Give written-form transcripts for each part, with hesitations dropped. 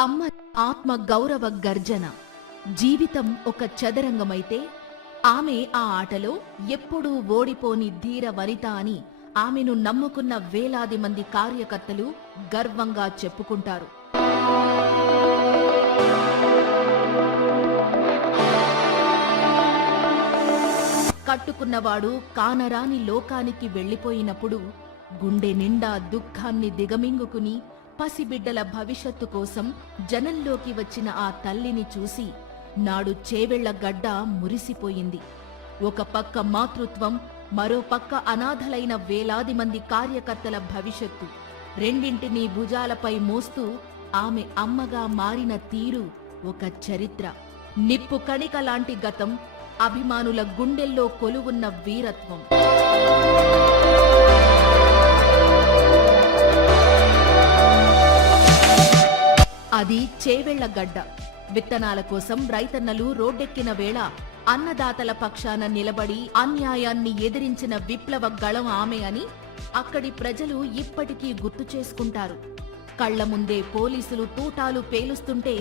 అమ్మ ఆత్మ గౌరవ గర్జన. జీవితం ఒక చదరంగమైతే ఆమె ఆ ఆటలో ఎప్పుడూ ఓడిపోని ధీర వనిత అని ఆమెను నమ్ముకున్న వేలాది మంది కార్యకర్తలు గర్వంగా చెప్పుకుంటారు. కట్టుకున్నవాడు కానరాని లోకానికి వెళ్లిపోయినప్పుడు గుండె నిండా దుఃఖాన్ని దిగమింగుకుని పసిబిడ్డల భవిష్యత్తు కోసం జనంలోకి వచ్చిన ఆ తల్లిని చూసి నాడు చేవెళ్ల గడ్డ మురిసిపోయింది. ఒక పక్క మాతృత్వం, మరో పక్క అనాథలైన వేలాది మంది కార్యకర్తల భవిష్యత్తు రెండింటినీ భుజాలపై మోస్తూ ఆమె అమ్మగా మారిన తీరు ఒక చరిత్ర. నిప్పు కణిక లాంటి గతం, అభిమానుల గుండెల్లో కొలువున్న వీరత్వం. అది చేవెళ్ల గడ్డ. విత్తనాల కోసం రైతన్నలు రోడ్డెక్కిన వేళ అన్నదాతల పక్షాన నిలబడి అన్యాయాన్ని ఎదిరించిన విప్లవ గళం ఆమె అని అక్కడి ప్రజలు ఇప్పటికీ గుర్తు చేసుకుంటారు. కళ్ల ముందే పోలీసులు తూటాలు పేలుస్తుంటే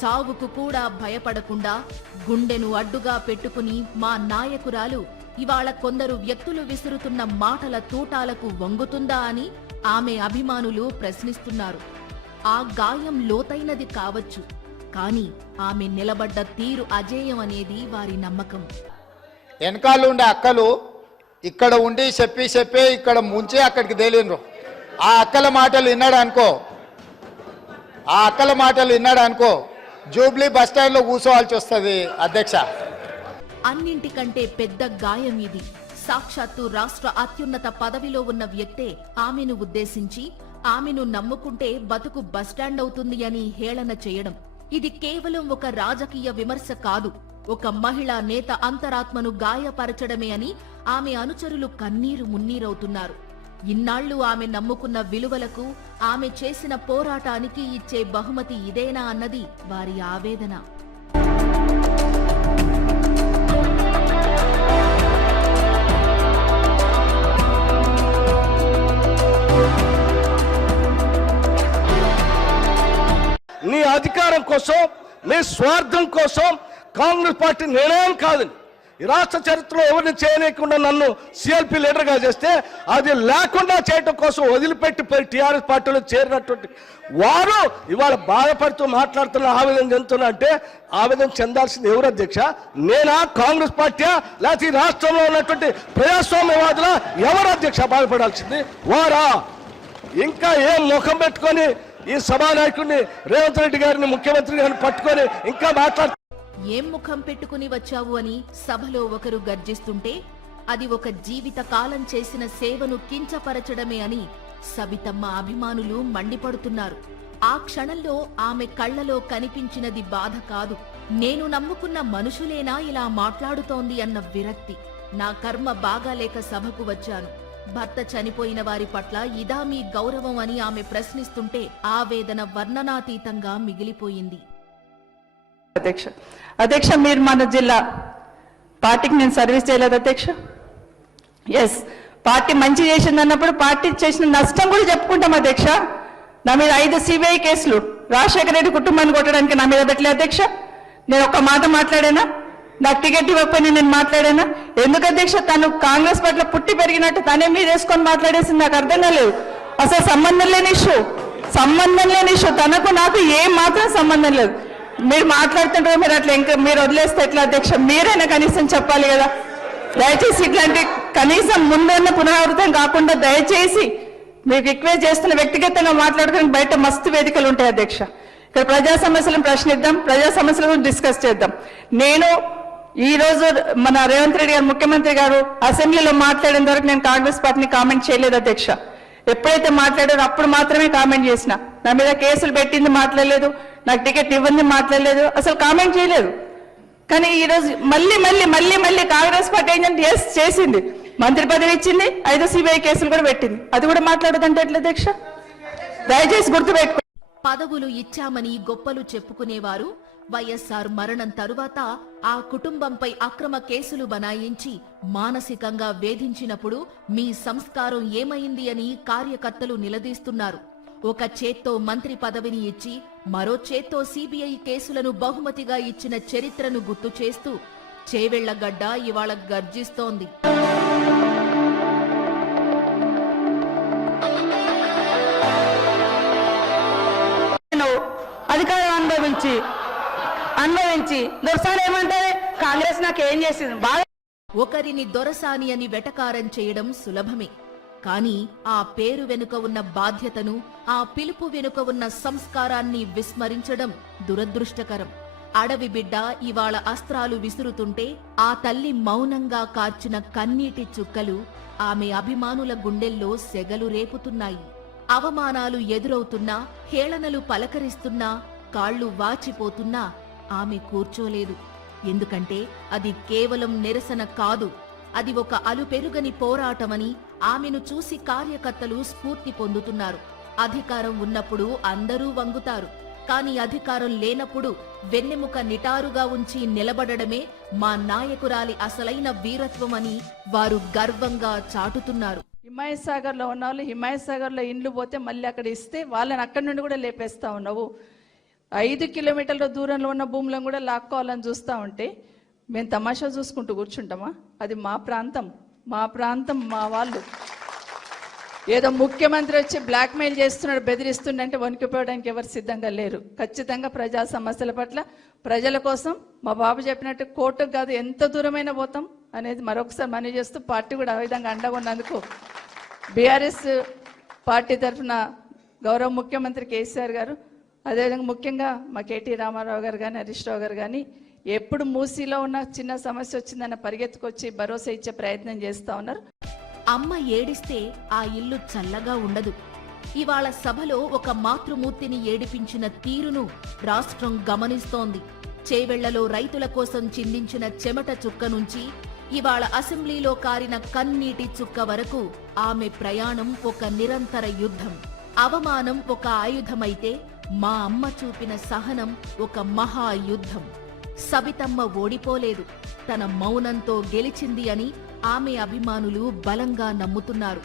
చావుకు కూడా భయపడకుండా గుండెను అడ్డుగా పెట్టుకుని మా నాయకురాలు ఇవాళ కొందరు వ్యక్తులు విసురుతున్న మాటల తూటాలకు వంగుతుందా అని ఆమె అభిమానులు ప్రశ్నిస్తున్నారు. ఆ గాయం లోతైనది కావచ్చు, కానీ ఆమె నిలబడ్డ తీరు అజేయం అనేది వారి నమ్మకం. వెనకాల ఉండే అక్కలు ఇక్కడ ఉండి చెప్పి ఇక్కడ ముంచే అక్కడికి తేలినరు. ఆ అక్కల మాటలు విన్నాడు అనుకో జూబ్లీ బస్టాండ్లో కూర్చోవాల్సి వస్తుంది అధ్యక్ష. అన్నింటికంటే పెద్ద గాయం ఇది. సాక్షాత్తు రాష్ట్ర అత్యున్నత పదవిలో ఉన్న వ్యక్తే ఆమెను ఉద్దేశించి ఆమెను నమ్ముకుంటే బతుకు బస్టాండ్ అవుతుంది అని హేళన చేయడం. ఇది కేవలం ఒక రాజకీయ విమర్శ కాదు, ఒక మహిళా నేత అంతరాత్మను గాయపరచడమే అని ఆమె అనుచరులు కన్నీరు మున్నీరవుతున్నారు. ఇన్నాళ్లు ఆమె నమ్ముకున్న విలువలకు, ఆమె చేసిన పోరాటానికి ఇచ్చే బహుమతి ఇదేనా అన్నది వారి ఆవేదన. నీ అధికారం కోసం, నీ స్వార్థం కోసం కాంగ్రెస్ పార్టీ నిర్ణయం కాదని ఈ రాష్ట్ర చరిత్రలో ఎవరిని చేయలేకుండా నన్ను సిఎల్పి లీడర్గా చేస్తే అది లేకుండా చేయటం కోసం వదిలిపెట్టి టీఆర్ఎస్ పార్టీలో చేరినటువంటి వారు ఇవాళ బాధపడుతూ మాట్లాడుతున్న ఆవేదన చెందుతున్నా అంటే ఆవేదన చెందాల్సింది ఎవరు అధ్యక్ష? నేనా, కాంగ్రెస్ పార్టీ, లేకపోతే ఈ రాష్ట్రంలో ఉన్నటువంటి ప్రజాస్వామ్యవాదుల ఎవరు అధ్యక్ష బాధపడాల్సింది? వారా? ఇంకా ఏం ముఖం పెట్టుకొని ఈ సభానాయకుడిని రేవంత్ రెడ్డి గారిని, ముఖ్యమంత్రి గారిని పట్టుకొని ఇంకా మాట్లాడు ఏం ముఖం పెట్టుకుని వచ్చావు అని సభలో ఒకరు గర్జిస్తుంటే అది ఒక జీవిత కాలం చేసిన సేవను కించపరచడమే అని సబితమ్మ అభిమానులు మండిపడుతున్నారు. ఆ క్షణంలో ఆమె కళ్లలో కనిపించినది బాధ కాదు, నేను నమ్ముకున్న మనుషులేనా ఇలా మాట్లాడుతోంది అన్న విరక్తి. నా కర్మ బాగాలేక సభకు వచ్చాను, భర్త చనిపోయిన వారి పట్ల ఇదా మీ గౌరవం అని ఆమె ప్రశ్నిస్తుంటే ఆవేదన వర్ణనాతీతంగా మిగిలిపోయింది. అధ్యక్ష మీరు మన జిల్లా పార్టీకి నేను సర్వీస్ చేయలేదు అధ్యక్ష. ఎస్, పార్టీ మంచి చేసింది అన్నప్పుడు పార్టీ చేసిన నష్టం కూడా చెప్పుకుంటాం అధ్యక్ష. నా మీద 5 సిబిఐ కేసులు, రాజశేఖర రెడ్డి కుటుంబాన్ని కొట్టడానికి నా మీద పెట్టలే అధ్యక్ష. నేను ఒక్క మాట మాట్లాడానా? నాకు టికెట్ ఇవ్వకపోయినా నేను మాట్లాడానా? ఎందుకు అధ్యక్ష? తను కాంగ్రెస్ పట్ల పుట్టి పెరిగినట్టు తనే మీద వేసుకొని మాట్లాడేసింది. నాకు అర్థం కాలేదు. అసలు సంబంధం లేని ఇష్యూ, తనకు నాకు ఏం మాత్రం సంబంధం లేదు. మీరు మాట్లాడుతుంటారు, మీరు అట్లా ఇంకా మీరు వదిలేస్తే ఎట్లా అధ్యక్ష? మీరైనా కనీసం చెప్పాలి కదా. దయచేసి ఇట్లాంటి కనీసం ముందున్న పునరావృతం కాకుండా దయచేసి మీకు రిక్వెస్ట్ చేస్తున్న, వ్యక్తిగతంగా మాట్లాడుకుని బయట మస్తు వేదికలు ఉంటాయి అధ్యక్ష. ఇక్కడ ప్రజా సమస్యలను ప్రశ్నిద్దాం, ప్రజా సమస్యల గురించి డిస్కస్ చేద్దాం. నేను ఈ రోజు మన రేవంత్ రెడ్డి గారు, ముఖ్యమంత్రి గారు అసెంబ్లీలో మాట్లాడిన వరకు నేను కాంగ్రెస్ పార్టీని కామెంట్ చేయలేదు అధ్యక్ష. ఎప్పుడైతే మాట్లాడారో అప్పుడు మాత్రమే కామెంట్ చేసిన. నా మీద కేసులు పెట్టింది మాట్లాడలేదు, నాకు టికెట్ ఇవ్వండి మాట్లాడలేదు, అసలు కామెంట్ చేయలేదు. కానీ ఈ రోజు మళ్ళీ కాంగ్రెస్ పార్టీ ఏంటంటే ఎస్ చేసింది, మంత్రి పదవి ఇచ్చింది, 5 సిబిఐ కేసులు కూడా పెట్టింది, అది కూడా మాట్లాడదంటే ఎట్లా అధ్యక్ష? దయచేసి గుర్తుపెట్టుకో. పదవులు ఇచ్చామని గొప్పలు చెప్పుకునేవారు వైఎస్ఆర్ మరణం తరువాత ఆ కుటుంబంపై అక్రమ కేసులు బనాయించి మానసికంగా వేధించినప్పుడు మీ సంస్కారం ఏమైంది అని కార్యకర్తలు నిలదీస్తున్నారు. ఒక చేత్తో మంత్రి పదవిని ఇచ్చి మరో చేత్తో సిబిఐ కేసులను బహుమతిగా ఇచ్చిన చరిత్రను గుర్తు చేస్తూ చేవెళ్లగడ్డ ఇవాళ గర్జిస్తోంది. అధికారం అనుభవించి దొరసాని ఏమంటే కాంగ్రెస్ నాకేం చేసింది బాగా. ఒకరిని దొరసాని అని వెటకారం చేయడం సులభమే, కానీ ఆ పేరు వెనుక ఉన్న బాధ్యతను, ఆ పిలుపు వెనుక ఉన్న సంస్కారాన్ని విస్మరించడం దురదృష్టకరం. అడవి బిడ్డ ఇవాళ అస్త్రాలు విసురుతుంటే ఆ తల్లి మౌనంగా కార్చిన కన్నీటి చుక్కలు ఆమె అభిమానుల గుండెల్లో సెగలు రేపుతున్నాయి. అవమానాలు ఎదురవుతున్నా, హేళనలు పలకరిస్తున్నా, కాళ్లు వాచిపోతున్నా ఆమె కూర్చోలేదు. ఎందుకంటే అది కేవలం నిరసన కాదు, అది ఒక అలుపెరుగని పోరాటమని ఆమెను చూసి కార్యకర్తలు స్ఫూర్తి పొందుతున్నారు. అధికారం ఉన్నప్పుడు అందరూ వంగుతారు, కానీ అధికారం లేనప్పుడు వెన్నెముక నిటారుగా ఉంచి నిలబడడమే మా నాయకురాలి అసలైన వీరత్వమని వారు గర్వంగా చాటుతున్నారు. హిమాయత్ సాగర్లో ఉన్న వాళ్ళు హిమాయత్ సాగర్లో ఇండ్లు పోతే మళ్ళీ అక్కడ ఇస్తే వాళ్ళని అక్కడి నుండి కూడా లేపేస్తా ఉన్నావు. 5 కిలోమీటర్ల దూరంలో ఉన్న భూములను కూడా లాక్కోవాలని చూస్తూ ఉంటే మేము తమాషా చూసుకుంటూ కూర్చుంటామా? అది మా ప్రాంతం, మా వాళ్ళు. ఏదో ముఖ్యమంత్రి వచ్చి బ్లాక్మెయిల్ చేస్తున్నాడు, బెదిరిస్తుండంటే వణికిపోవడానికి ఎవరు సిద్ధంగా లేరు. ఖచ్చితంగా ప్రజా సమస్యల పట్ల ప్రజల కోసం మా బాబు చెప్పినట్టు కోర్టుకు కాదు ఎంత దూరమైనా పోతాం అనేది మరొకసారి మనవి చేస్తూ, పార్టీ కూడా ఆ విధంగా అండగా ఉన్నందుకు బీఆర్ఎస్ పార్టీ తరఫున గౌరవ ముఖ్యమంత్రి కేసీఆర్ గారు, అదేవిధంగా ముఖ్యంగా మా కేటీ రామారావు గారు కానీ హరీష్ రావు గారు కానీ ఎప్పుడు మూసీలో ఉన్న చిన్న సమస్య వచ్చిందన్న పరిగెత్తుకొచ్చి భరోసా ఇచ్చే ప్రయత్నం చేస్తూ ఉన్నారు. అమ్మ ఏడిస్తే ఆ ఇల్లు చల్లగా ఉండదు. ఇవాళ సభలో ఒక మాతృమూర్తిని ఏడిపించిన తీరును రాష్ట్రం గమనిస్తోంది. చేవెళ్లలో రైతుల కోసం చిందించిన చెమట చుక్క నుంచి ఇవాళ అసెంబ్లీలో కారిన కన్నీటి చుక్క వరకు ఆమె ప్రయాణం ఒక నిరంతర యుద్ధం. అవమానం ఒక ఆయుధమైతే మా అమ్మ చూపిన సహనం ఒక మహాయుద్ధం. సబితమ్మ ఓడిపోలేదు, తన మౌనంతో గెలిచింది అని ఆమె అభిమానులు బలంగా నమ్ముతున్నారు.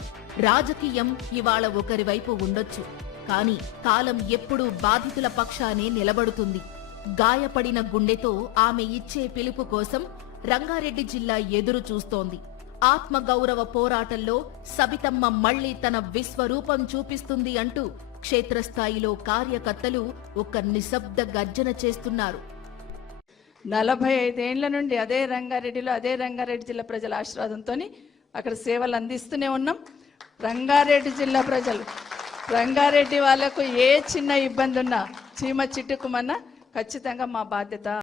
రాజకీయం ఇవాళ ఒకరి వైపు ఉండొచ్చు, కానీ కాలం ఎప్పుడూ బాధితుల పక్షానే నిలబడుతుంది. గాయపడిన గుండెతో ఆమె ఇచ్చే పిలుపు కోసం రంగారెడ్డి జిల్లా ఎదురు చూస్తోంది. ఆత్మగౌరవ పోరాటంలో సబితమ్మ మళ్లీ తన విశ్వరూపం చూపిస్తుంది అంటూ క్షేత్రస్థాయిలో కార్యకర్తలు ఒక నిశ్శబ్ద గర్జన చేస్తున్నారు. 45 ఏళ్ల నుండి అదే రంగారెడ్డి జిల్లా ప్రజల ఆశీర్వాదంతో అక్కడ సేవలు అందిస్తూనే ఉన్నాం. రంగారెడ్డి జిల్లా ప్రజలు, రంగారెడ్డి వాళ్లకు ఏ చిన్న ఇబ్బంది ఉన్నా చీమ చిట్టుకుమన్నా ఖచ్చితంగా మా బాధ్యత.